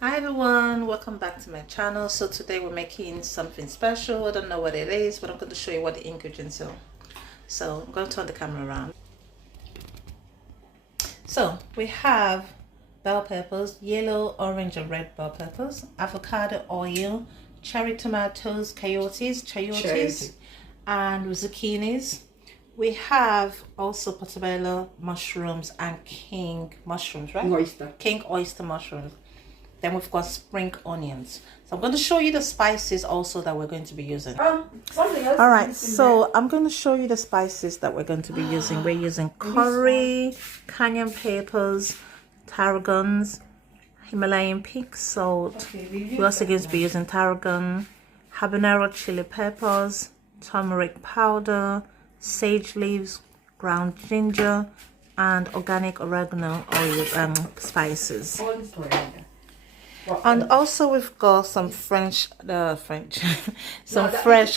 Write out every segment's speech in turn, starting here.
Hi everyone, welcome back to my channel. So today we're making something special. I don't know what it is, but I'm going to show you what the ingredients are. So I'm going to turn the camera around. So we have bell peppers, yellow, orange and red bell peppers, avocado oil, cherry tomatoes, chayotes and zucchinis. We have also portobello mushrooms and king mushrooms, right? King oyster mushrooms. Then we've got spring onions. So I'm going to show you the spices also that we're going to be using. Something else. All right, so I'm going to show you the spices that we're going to be using. We're using curry, cayenne peppers, tarragons, Himalayan pink salt. We're also going to be using tarragon, habanero chili peppers, turmeric powder, sage leaves, ground ginger, and organic oregano oil spices. And also we've got some fresh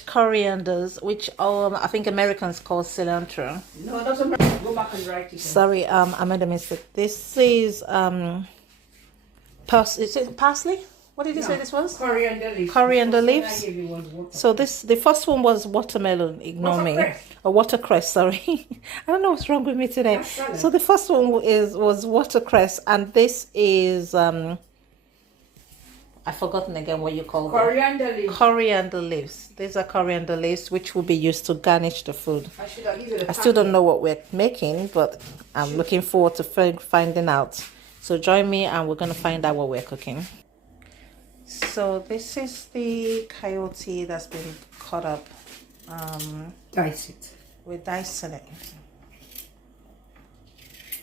corianders, which I think Americans call cilantro. No, it doesn't matter. Go back and write it. Sorry, I made a mistake. This is is it parsley? What did you say this was? Coriander leaves. Coriander leaves. So the first one was watermelon. Ignore me. Or watercress. Sorry, I don't know what's wrong with me today. So the first one was watercress, and this is I've forgotten again what you call them. Coriander leaves. Coriander leaves. These are coriander leaves, which will be used to garnish the food. I still don't know what we're making, but I'm looking forward to finding out. So join me and we're going to find out what we're cooking. So this is the coyote that's been cut up. Dice it. We're dicing it.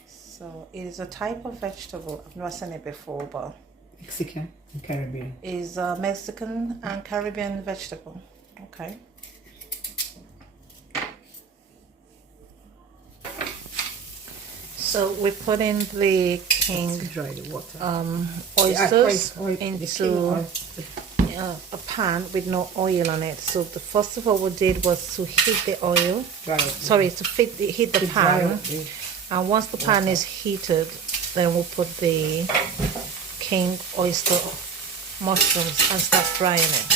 So it is a type of vegetable. I've never seen it before, but Mexican and Caribbean. Is a Mexican and Caribbean vegetable. Okay. So we put in the king Dry the water. oysters into a pan with no oil on it. So the first of all we did was to heat the oil. Sorry, to heat the pan. And once the pan is heated, then we'll put the king oyster mushrooms and start frying it.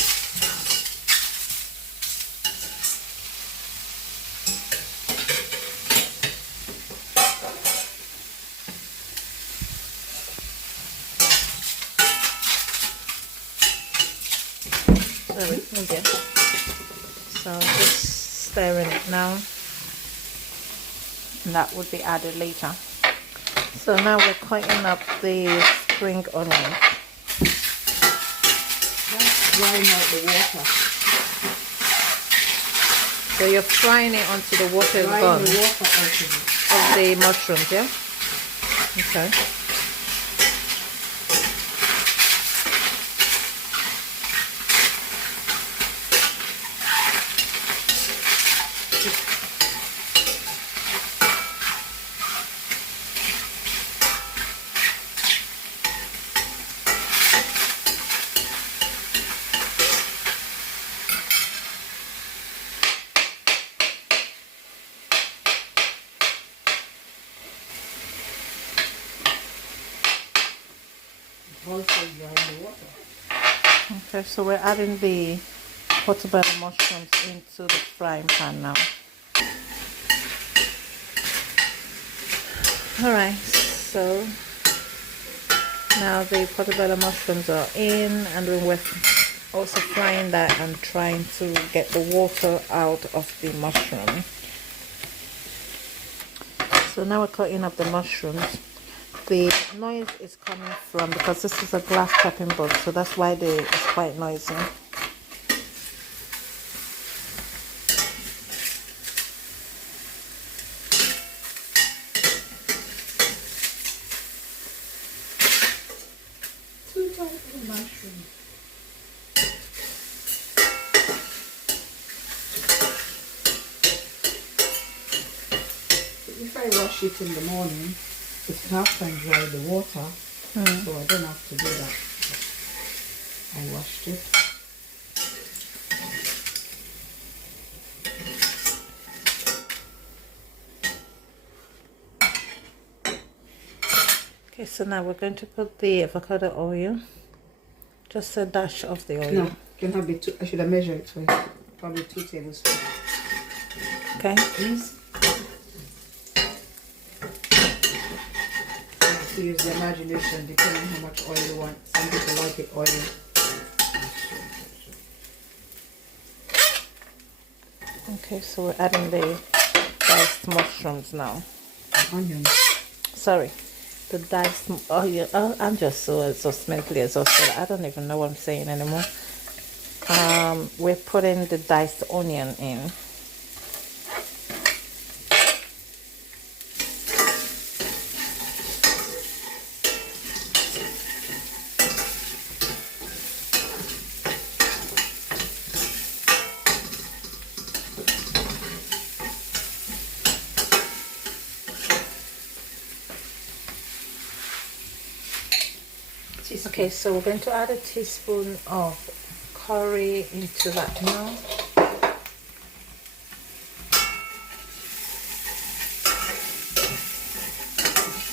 Okay. So just stirring it now, and that would be added later. So now we're cutting up the spring onion. Drying out the water. So you're frying it until the water is gone of the mushrooms, yeah? Okay. Also drying the water. Okay, so we're adding the portobello mushrooms into the frying pan now. Alright, so now the portobello mushrooms are in, and then we're also frying that and trying to get the water out of the mushroom. So now we're cutting up the mushrooms. The noise is coming from, because this is a glass chopping board, so that's why it's quite noisy. Two types of mushrooms. If I wash it in the morning, it has to dry the water, so I don't have to do that. I washed it. Okay, so now we're going to put the avocado oil Just a dash of the oil. No, it cannot be two. I should have measured it for you. Probably 2 tablespoons. Okay. Please. You have to use the imagination depending on how much oil you want. Some people like it oily. Okay, so we're adding the diced mushrooms now. Onions. Sorry, the diced. Oh yeah, I'm just so mentally exhausted. I don't even know what I'm saying anymore. We're putting the diced onion in. Okay, so we're going to add a teaspoon of curry into that now.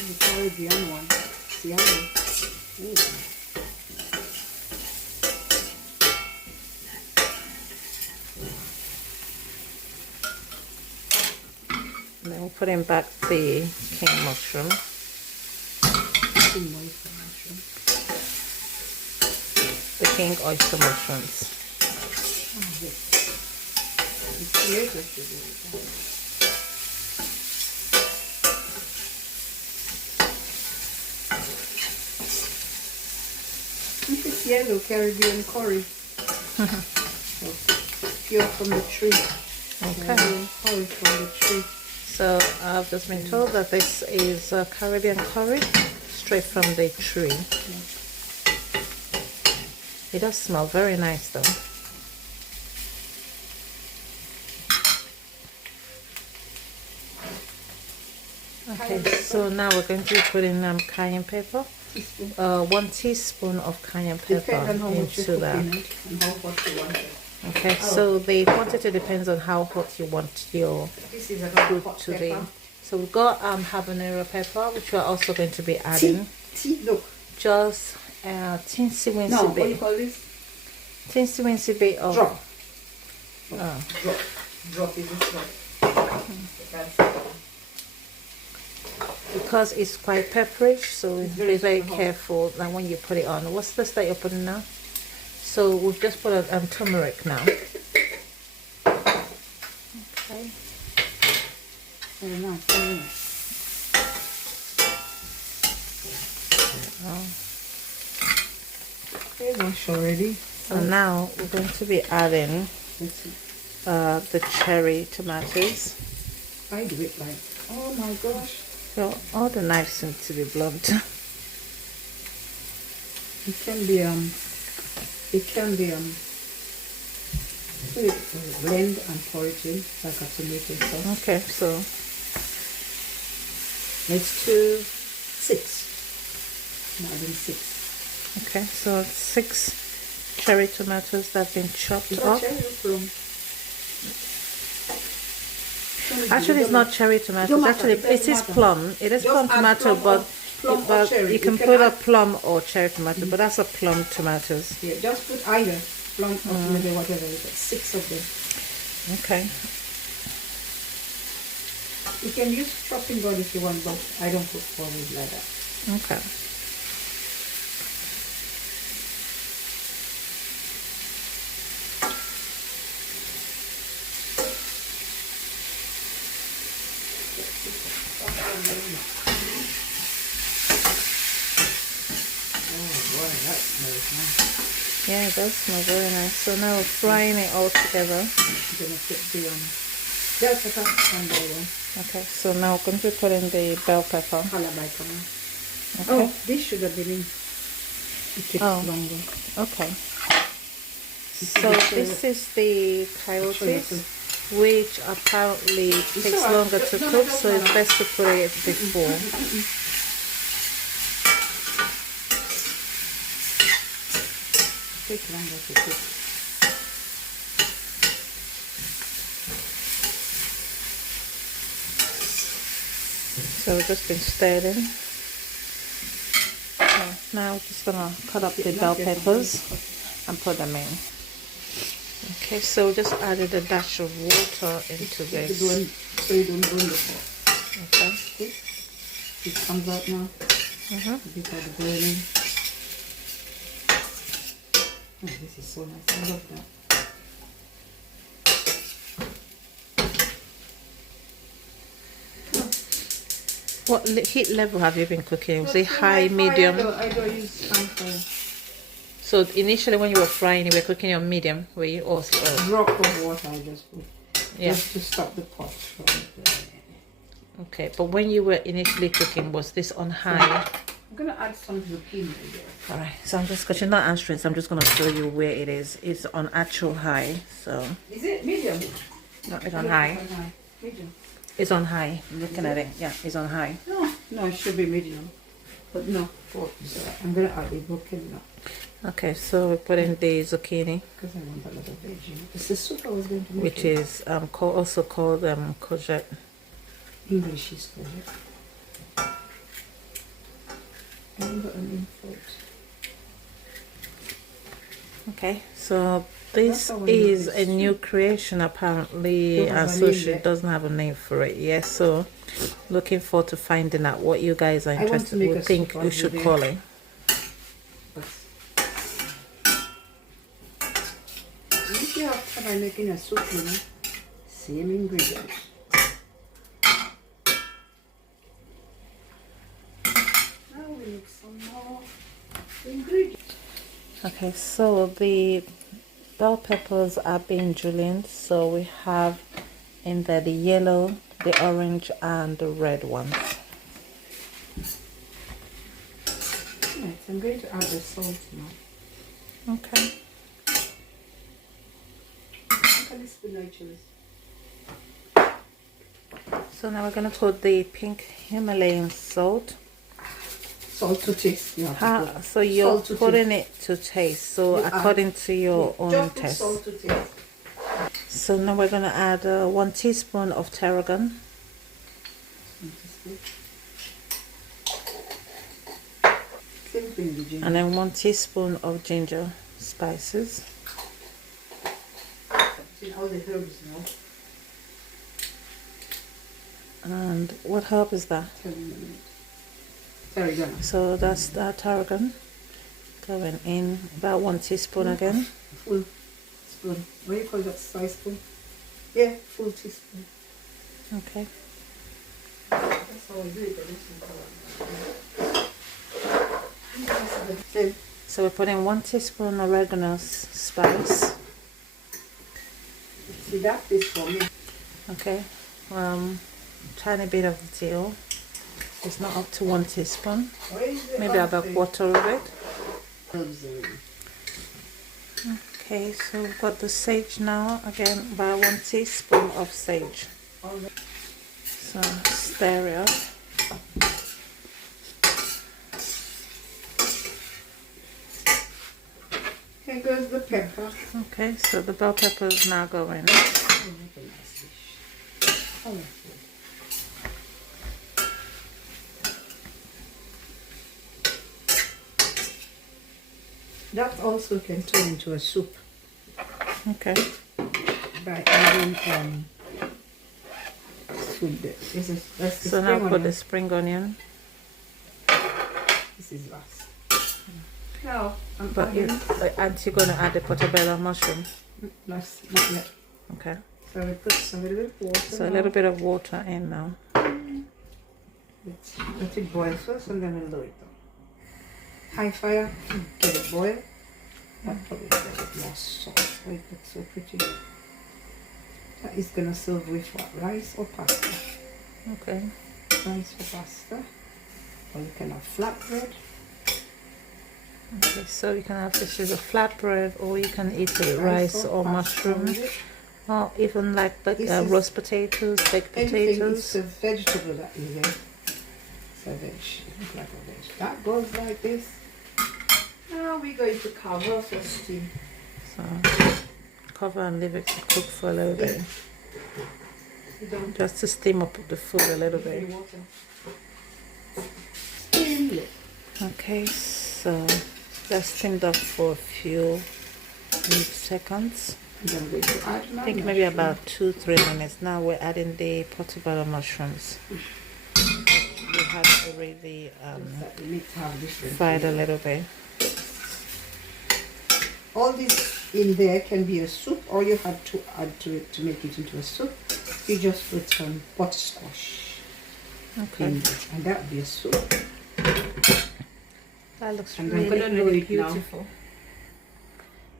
The Caribbean one. It's yummy. And then we'll put in back the king mushroom. The king oyster mushrooms. This is yellow Caribbean curry. Pure from the tree. Okay. Curry from the tree. So I've just been told that this is a Caribbean curry straight from the tree. It does smell very nice though. Okay, so now we're going to be putting cayenne pepper. 1 teaspoon of cayenne pepper into that. And how hot you want it. Okay, so the quantity depends on how hot you want your This is a food hot to be. pepper. So we've got habanero pepper, which we're also going to be adding. Look. Just teensy weensy No, what do you bit. call this? Teensy weensy bit of Drop. Oh. Drop is this drop. Because it's quite pepperish, so be very hot. careful that when you put it on. What's this that you're putting now? So we've just put a turmeric now. Okay. Very nice, very nice. Okay, wash already. So now we're going to be adding Let's see. the cherry tomatoes. I do it like, oh my gosh. So all the knives seem to be blunt. It can be blend and pour it in like a tomato sauce. Okay, so Let's do 6. No, I did 6. okay, so 6 cherry tomatoes that have been chopped Is up. that cherry or plum? Actually, it's not cherry tomato. Don't Actually, matter, it is plum. It is Just plum add tomato, plum or cherry. you can You can put a add- plum or cherry tomato, but that's a plum tomatoes. Yeah, just put either plum or tomato, whatever. You got 6 of them. Okay. You can use chopping board if you want, but I don't put always like that. Okay. Boy, that smells nice. Yeah, it does smell very nice. So now we're frying it all together. I'm gonna put the bell pepper and the Okay, so now we're going to put in the bell pepper. color by color. Okay. Oh, this should have been in. It takes longer. Okay. So this is the coyotes, which apparently takes alright. longer to No, cook, no, so no, it's no. best to put it before. Take longer to cook. So we've just been stirring. Okay. Now we're just gonna cut up the bell peppers and put them in. Okay, so we just added a dash of water into this. So you don't burn the pot. Okay. It comes out now. A bit of the burning. Oh, this is so nice. I love that. What heat level have you been cooking? Was it high, medium? I don't use high fire. So initially when you were frying, you were cooking on medium, were you? Or drop of water I just put. Yeah. Just to stop the pot from okay, but when you were initially cooking, was this on high? I'm gonna add some zucchini there. Alright, so I'm just, because you're not answering, so I'm just gonna show you where it is. It's on actual high, so. Is it medium? No, it's on high. Medium. It's on high. Looking at it, yeah, it's on high. No, it should be medium. But no, so I'm gonna add the broccoli now. Okay, so we're putting the zucchini, Because I want a lot of veggie. It's the soup I was going to make. which is also called courgette. English is courgette. I haven't got a name for it. Okay, so this is a new creation apparently, and so she doesn't have a name for it yet. So looking forward to finding out what you guys are interested in, think we should call it. If you have trouble making a soup, you know, same ingredients. Now we need some more ingredients. Okay, so the bell peppers are being julienned. So we have in there the yellow, the orange, and the red ones. Right, I'm going to add the salt now. Okay. So now we're going to put the pink Himalayan salt. Salt to taste. So you're putting it to taste. So according to your own taste. Salt to taste. So now we're going to add 1 teaspoon of tarragon. And then 1 teaspoon of ginger spices. All the herbs now. And what herb is that? Tarragon. So that's that tarragon going in, about 1 teaspoon again. Full spoon. What do you call that? Size spoon? Yeah, full teaspoon. Okay. That's how I do it. So we're putting 1 teaspoon oregano spice. See, that is for me. Okay. Tiny bit of dill. It's not up to 1 teaspoon. Maybe about a quarter of it. Okay, so we've got the sage now. Again, about 1 teaspoon of sage. So stir it up. Here goes the pepper. Okay, so the bell pepper is now going. That also can turn into a soup. Okay. By adding soup there. So now put the spring onion. This is last. Now, But aren't you going to add the portobello mushroom? Not yet. Okay. So we put some little bit of water. So a little bit of water in now. Let it boil first and then we'll lower it down. High fire, get it boil. And probably a bit more salt. So it looks so pretty. That is going to serve with what? Rice or pasta? Okay. Rice or pasta. Or you can have flatbread. Okay, so you can have this as a flatbread, or you can eat it with rice or mushroom, or even like roast potatoes, baked potatoes. It's a vegetable that you get. It's a veg. It looks like a veg. That goes like this. Now we're going to cover for steam. So cover and leave it to cook for a little bit. Just to steam up the food a little bit. Steam it. Okay. So that's steamed up for a few seconds. And I'm going to add my I think maybe about 2-3 minutes. Now we're adding the portobello mushrooms. We had already fried a little bit. All this in there can be a soup, or you have to add to it to make it into a soup. You just put some butterscotch in there, and that would be a soup. That looks And really beautiful.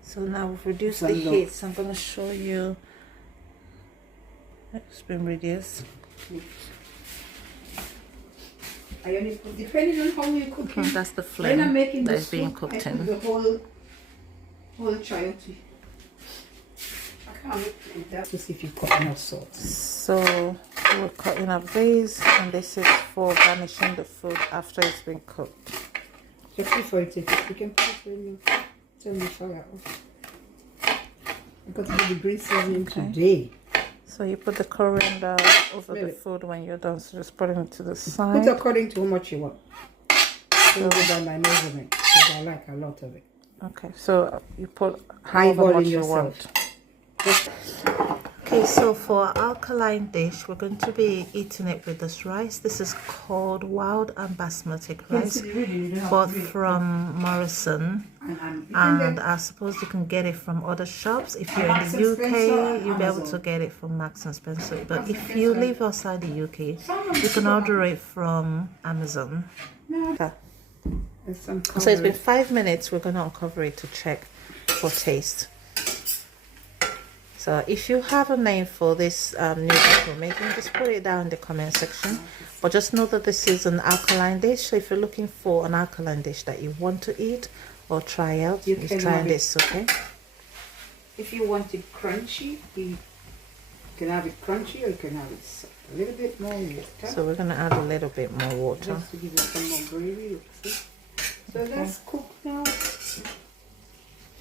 So now we've reduced the heat, so I'm going to show you. It's been reduced. I only put, depending on how you cook it. That's the flame I'm making that the is being soup, cooked I in. put the whole chioti. I can't make that to see if you cut enough salt. So we're cutting up these, and this is for garnishing the food after it's been cooked. Just before you take it, you can put it when you turn the fire off. I got to do the green seasoning today. So you put the coriander over the food when you're done, so just put it to the side. Put according to how much you want. Don't go by my measurement, because I like a lot of it. Okay, so you put Highball however much in you yourself. want. Okay, so for our alkaline dish, we're going to be eating it with this rice. This is called wild and basmati rice, bought from Morrison, and I suppose you can get it from other shops. If you're in the UK, you'll be able to get it from Marks and Spencer. But if you live outside the UK, you can order it from Amazon. Okay. So it's been 5 minutes. We're going to uncover it to check for taste. So if you have a name for this new dish we're making, just put it down in the comment section. But just know that this is an alkaline dish. So if you're looking for an alkaline dish that you want to eat or try out, you can try this, okay? If you want it crunchy, you can have it crunchy, or you can have it a little bit more water. So we're going to add a little bit more water. Just to give it some more gravy. So that's cooked now.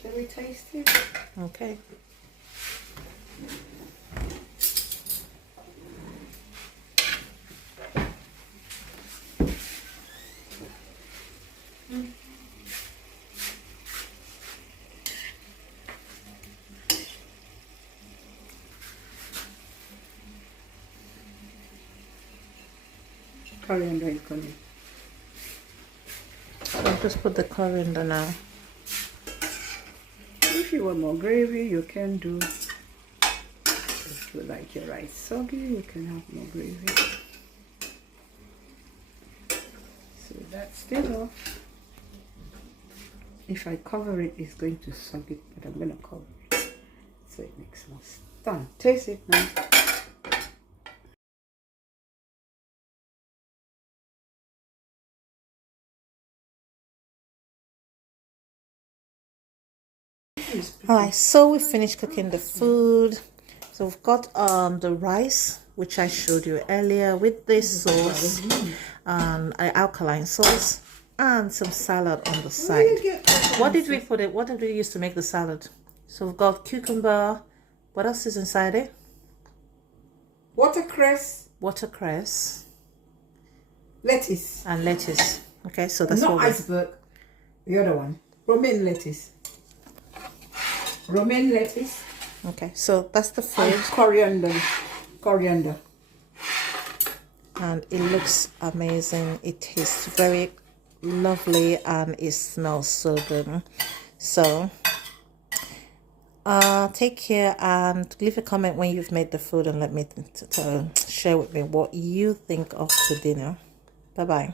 Shall we taste it? Okay. Coriander is coming. So just put the coriander now. If you want more gravy, you can do. If you like your rice soggy, you can have more gravy. So that's still off. If I cover it, it's going to suck it, but I'm going to cover it so it makes more stand. Taste it now. Alright, so we finished cooking the food. So we've got the rice, which I showed you earlier, with this sauce, an alkaline sauce, and some salad on the side. What did we put it? What did we use to make the salad? So we've got cucumber. What else is inside it? Watercress. Watercress. Lettuce. And lettuce. Okay, so that's not what iceberg. The other one. Romaine lettuce. Romaine lettuce. Okay, so that's the food. And coriander. Coriander. And it looks amazing. It tastes very lovely and it smells so good. So take care and leave a comment when you've made the food, and let me share with me what you think of the dinner. Bye bye.